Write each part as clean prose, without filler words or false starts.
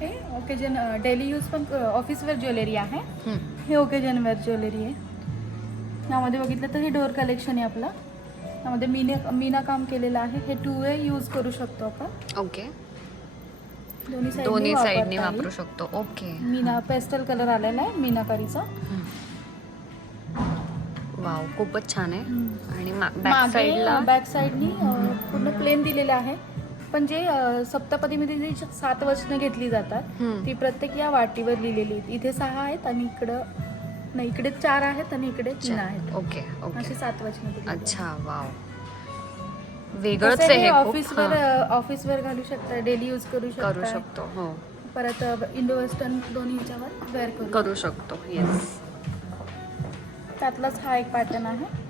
हे occasion daily use पण officewear jewellery आहे. हे ओकेजन वेअर ज्वेलरी आहे. यामध्ये बघितलं तर हे डोअर कलेक्शन आहे आपलं. यामध्ये मीना काम केलेलं आहे. हे 2 वे यूज करू शकतो आपण. ओके. दोन्ही साईडनी वापरू शकतो. ओके. मीना पेस्टल कलर आलेला आहे मीनाकारीचा. वाव, खूपच छान आहे. आणि बॅक साईडनी पूर्ण प्लेन दिलेलं आहे. पण जे सप्तपदीमध्ये जी 7 वचनं घेतली जातात ती प्रत्येक या वाटीवर लिहिलेली आहेत. इथे 6 आहेत आणि इकडे 4 आहेत आणि इकडे 3 आहेत. Okay okay. अशी 7 वचनं. अच्छा, वाव, वेगळंच आहे हे. ऑफिसवर घालू शकता, डेली यूज करू शकतो. हो. परत इंडो वेस्टर्न दोन्ही ह्याच्यावर वेअर करू शकतो. येस. त्यातलाच हा एक पॅटर्न आहे.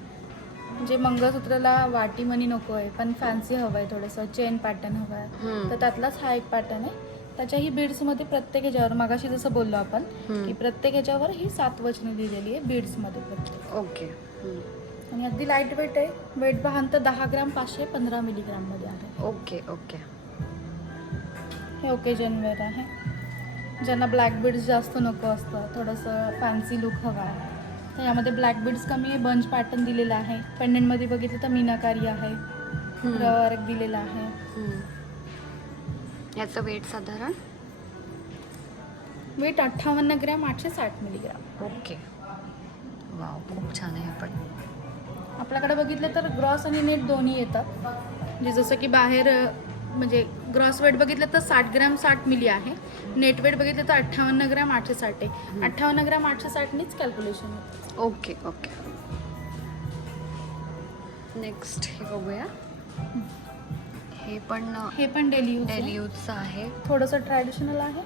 म्हणजे मंगळसूत्राला वाटी मनी नको आहे, पण फॅन्सी हवं आहे, थोडंसं चेन पॅटर्न हवं आहे, तर त्यातलाच हा एक पॅटर्न आहे. त्याच्याही बीड्समध्ये प्रत्येक ह्याच्यावर मगाशी जसं बोललो आपण की प्रत्येक ह्याच्यावर ही 7 वचनं दिलेली आहे बीड्समध्ये प्रत्येक. ओके. आणि अगदी लाईट वेट आहे. वेट पाहाल तर 10 ग्राम 515 मिलीग्राममध्ये आहे. Okay okay. हे ओकेजन वेअर आहे. ज्यांना ब्लॅक बीड्स जास्त नको असतं, थोडंसं फॅन्सी लुक हवा आहे, तर यामध्ये ब्लॅक बीड्स कमी आहे. बंच पॅटर्न दिलेला आहे. पेंडंटमध्ये बघितलं तर मीनाकारी आहे, वर्क दिलेला आहे. याचं वेट साधारण weight 58 gram 860 milligram. Okay. Wow, खूप छान आहे. पण आपल्याकडे बघितलं तर ग्रॉस आणि नेट दोन्ही येतात. म्हणजे जसं की बाहेर म्हणजे ग्रॉस वेट बघितलं तर 60 ग्रॅम 60 मिली आहे. नेट वेट बघितलं तर 58 ग्रॅम 860 आहे. 58 ग्रॅम 860नीच कॅल्क्युलेशन होतं. Okay okay. नेक्स्ट हे बघूया. हे पण डेली यूजचं आहे. थोडंसं ट्रॅडिशनल आहे.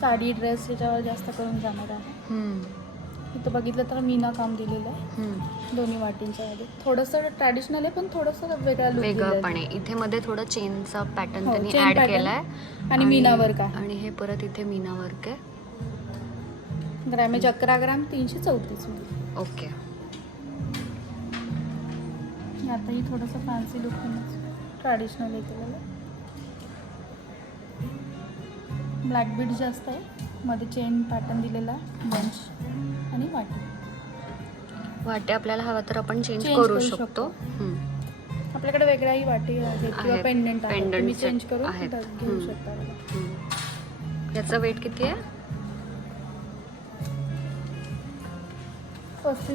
साडी ड्रेस याच्यावर जास्त करून जाणार आहे. इथं बघितलं तर मीना काम दिलेलं आहे दोन्ही वाटींच्या मध्ये. थोडंसं ट्रॅडिशनल आहे पण थोडंसं वेगळं पण आहे. इथे मध्ये थोडं चेनचा पॅटर्न त्यांनी ऍड केलाय आणि मीना वर्क आहे. आणि हे परत इथे मीना वर्क आहे. ग्रॅमेज 11 ग्राम 334 मिली. ओके. आताही थोडंसं फॅन्सी लुक ट्रॅडिशनल आहे. ब्लॅक बीड जास्त आहे. मध्ये चेन पॅटर्न दिलेला बंच आणि वाटे आपल्याला हवा तर आपण चेंज करू शकतो. आपल्याकडे वेगळ्याही वाटी आहेत किंवा पेंडंट आहेत, तुम्ही चेंज करून घेऊ शकता. याचा वेट किती आहे? 35